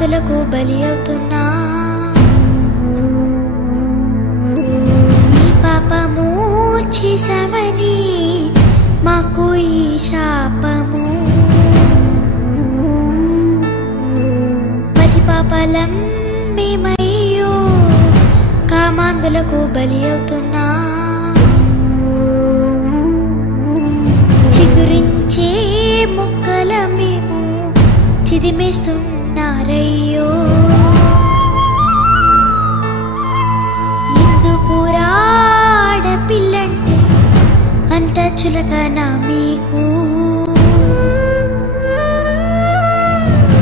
కామాందులకు బలి అవుతున్నా. ఈ పాపము చేశామని మాకు ఈ శాపము. పసిపాపలం మేమయ్యో కామాందులకు బలి అవుతున్నా. చిగురించే ముక్కల మేము చిదిమేస్తున్నారయ్యో ఎందుకురా ఆడపిల్లంటే అంత చులకన మీకు?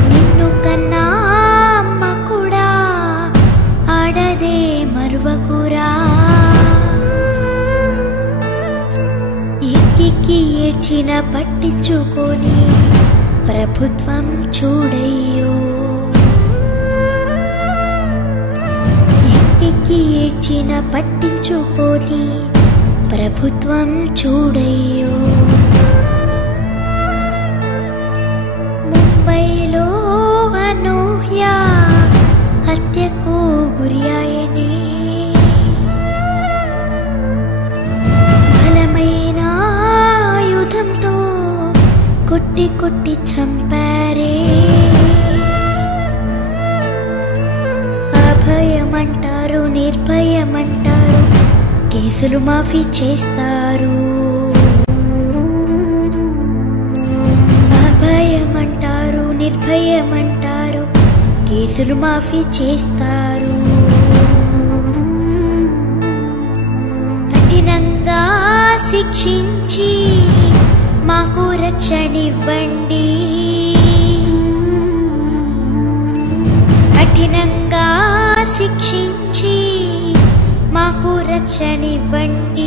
నిన్ను కన్నా అమ్మ కూడా ఆడదే మరువకురా? ఎక్కికి ఏడ్చిన పట్టించుకొని ఎక్కి ఏడ్చిన పట్టించుకొని ప్రభుత్వం చూడయ్యో. ముంబైలో అనూహ్య హత్యకు గురియనే బలమైన ఆయుధంతో కొట్టి కొట్టి చంపా నిర్భయమంటారు కేసులు మాఫీ చేస్తారు. అభయమంటారు నిర్భయమంటారు కేసులు మాఫీ చేస్తారు. కఠినంగా శిక్షించి మాకు రక్షణివ్వండి. కఠినంగా శిక్షించి మాకు రక్షణివ్వండి